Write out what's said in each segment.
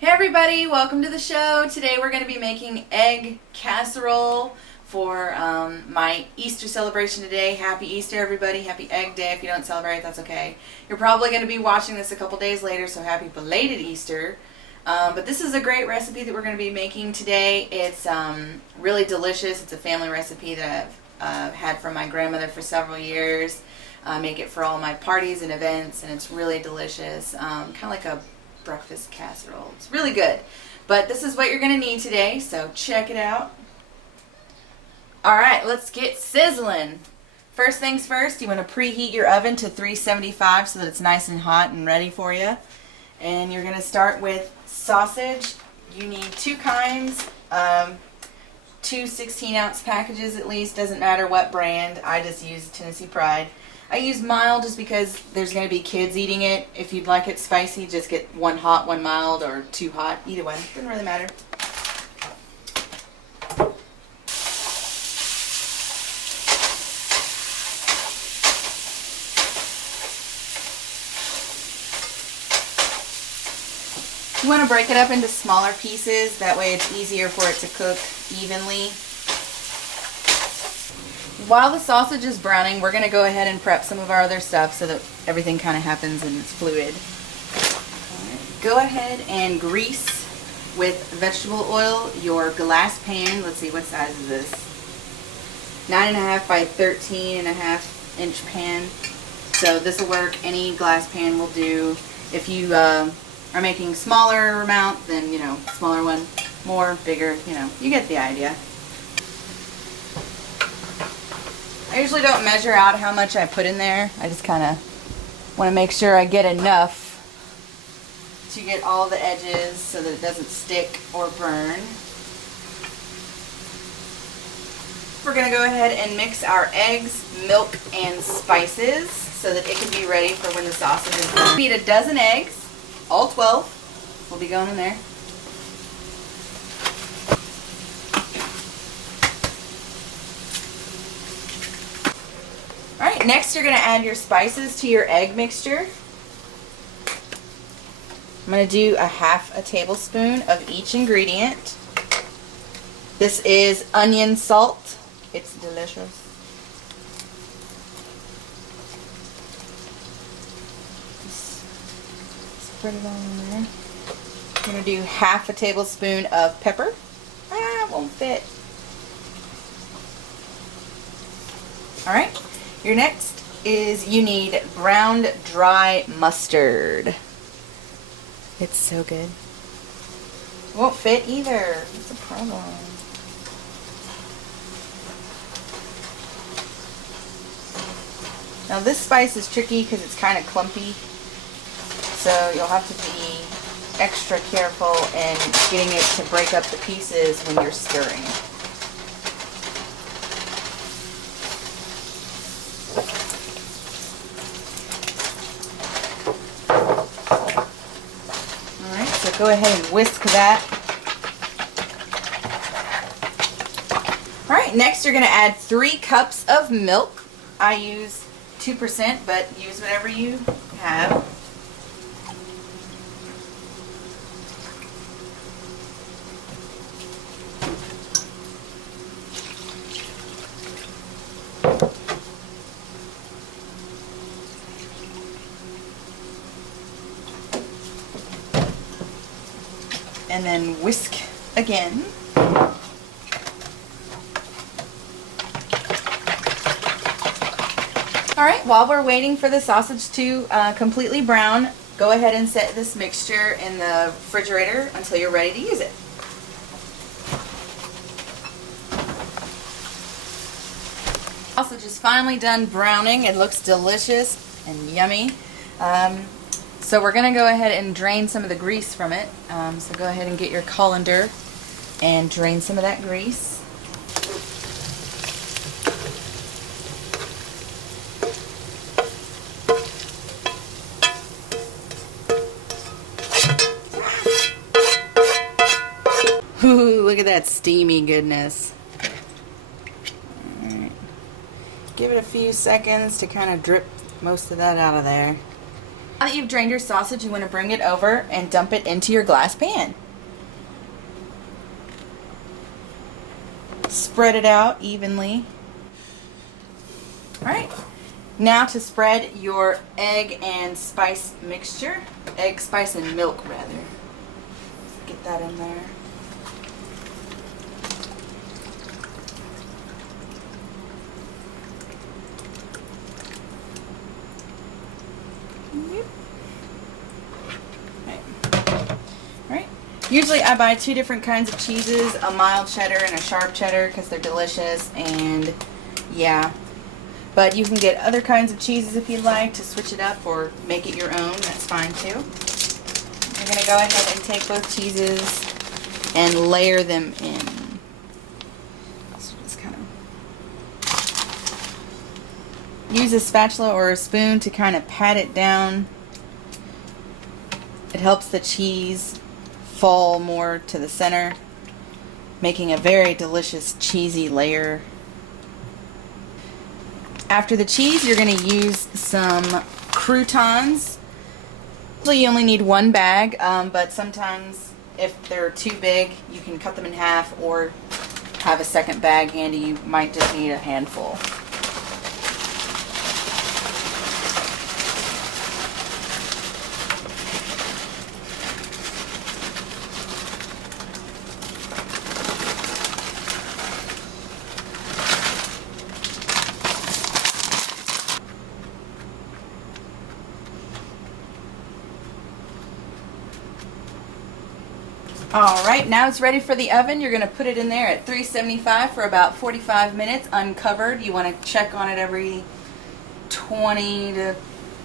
Hey everybody, welcome to the show. Today we're going to be making egg casserole for my Easter celebration today. Happy Easter everybody, happy Egg Day. If you don't celebrate, that's okay. You're probably going to be watching this a couple days later, so happy belated Easter. But this is a great recipe that we're going to be making today. It's really delicious. It's a family recipe that I've had from my grandmother for several years. I make it for all my parties and events, and it's really delicious. Kind of like a breakfast casserole. It's really good. But this is what you're going to need today, so check it out. Alright, let's get sizzling. First things first, you want to preheat your oven to 375 so that it's nice and hot and ready for you. And you're going to start with sausage. You need two kinds, two 16-ounce packages at least, doesn't matter what brand. I just use Tennessee Pride. I use mild just because there's going to be kids eating it. If you'd like it spicy, just get one hot, one mild, or two hot. Either one. Doesn't really matter. You want to break it up into smaller pieces. That way it's easier for it to cook evenly. While the sausage is browning, we're going to go ahead and prep some of our other stuff so that everything kind of happens and it's fluid. Right. Go ahead and grease with vegetable oil your glass pan. Let's see, what size is this? 9.5 by 13.5 inch pan. So this will work. Any glass pan will do. If you are making smaller amount, then, you know, smaller one, more, bigger, you know, you get the idea. I usually don't measure out how much I put in there. I just kind of want to make sure I get enough to get all the edges so that it doesn't stick or burn. We're going to go ahead and mix our eggs, milk, and spices so that it can be ready for when the sausage is done. We need a dozen eggs, all 12 will be going in there. Alright, next you're going to add your spices to your egg mixture. I'm going to do a half a tablespoon of each ingredient. This is onion salt. It's delicious. Just spread it all in there. I'm going to do half a tablespoon of pepper. It won't fit. Alright. Your next is you need browned dry mustard. It's so good. Won't fit either. What's the problem? Now this spice is tricky because it's kind of clumpy. So you'll have to be extra careful in getting it to break up the pieces when you're stirring. Go ahead and whisk that. Alright, next you're going to add 3 cups of milk. I use 2%, but use whatever you have. And then whisk again. Alright, while we're waiting for the sausage to completely brown, go ahead and set this mixture in the refrigerator until you're ready to use it. Sausage is finally done browning. It looks delicious and yummy. So we're going to go ahead and drain some of the grease from it. So go ahead and get your colander and drain some of that grease. Ooh, look at that steamy goodness. All right. Give it a few seconds to kind of drip most of that out of there. Now that you've drained your sausage, you want to bring it over and dump it into your glass pan. Spread it out evenly. Alright, now to spread your egg and spice mixture. Egg, spice, and milk, rather. Get that in there. Alright. Usually I buy 2 different kinds of cheeses, a mild cheddar and a sharp cheddar, because they're delicious, and yeah. But you can get other kinds of cheeses if you'd like to switch it up or make it your own. That's fine too. You're going to go ahead and take both cheeses and layer them in. So just kind of use a spatula or a spoon to kind of pat it down. It helps the cheese fall more to the center, making a very delicious cheesy layer. After the cheese, you're going to use some croutons. Usually you only need 1 bag, but sometimes if they're too big, you can cut them in half or have a second bag handy. You might just need a handful. Alright, now it's ready for the oven. You're going to put it in there at 375 for about 45 minutes uncovered. You want to check on it every 20 to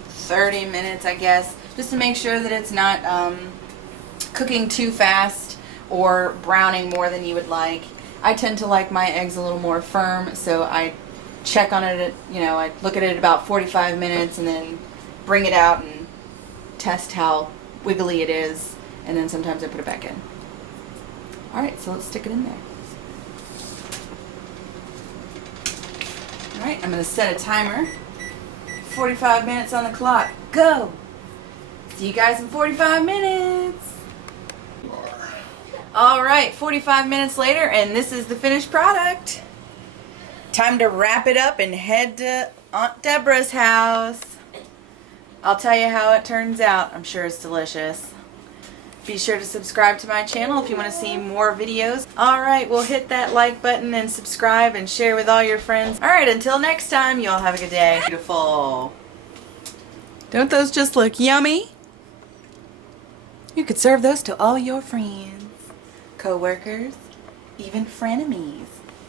30 minutes, I guess, just to make sure that it's not cooking too fast or browning more than you would like. I tend to like my eggs a little more firm, so I check on it at, I look at it at about 45 minutes and then bring it out and test how wiggly it is, and then sometimes I put it back in. Alright, so let's stick it in there. Alright, I'm going to set a timer. 45 minutes on the clock. Go! See you guys in 45 minutes. Alright, 45 minutes later, and this is the finished product. Time to wrap it up and head to Aunt Deborah's house. I'll tell you how it turns out. I'm sure it's delicious. Be sure to subscribe to my channel if you want to see more videos. Alright, well, hit that like button and subscribe and share with all your friends. Alright, until next time, you all have a good day. Beautiful. Don't those just look yummy? You could serve those to all your friends, co-workers, even frenemies.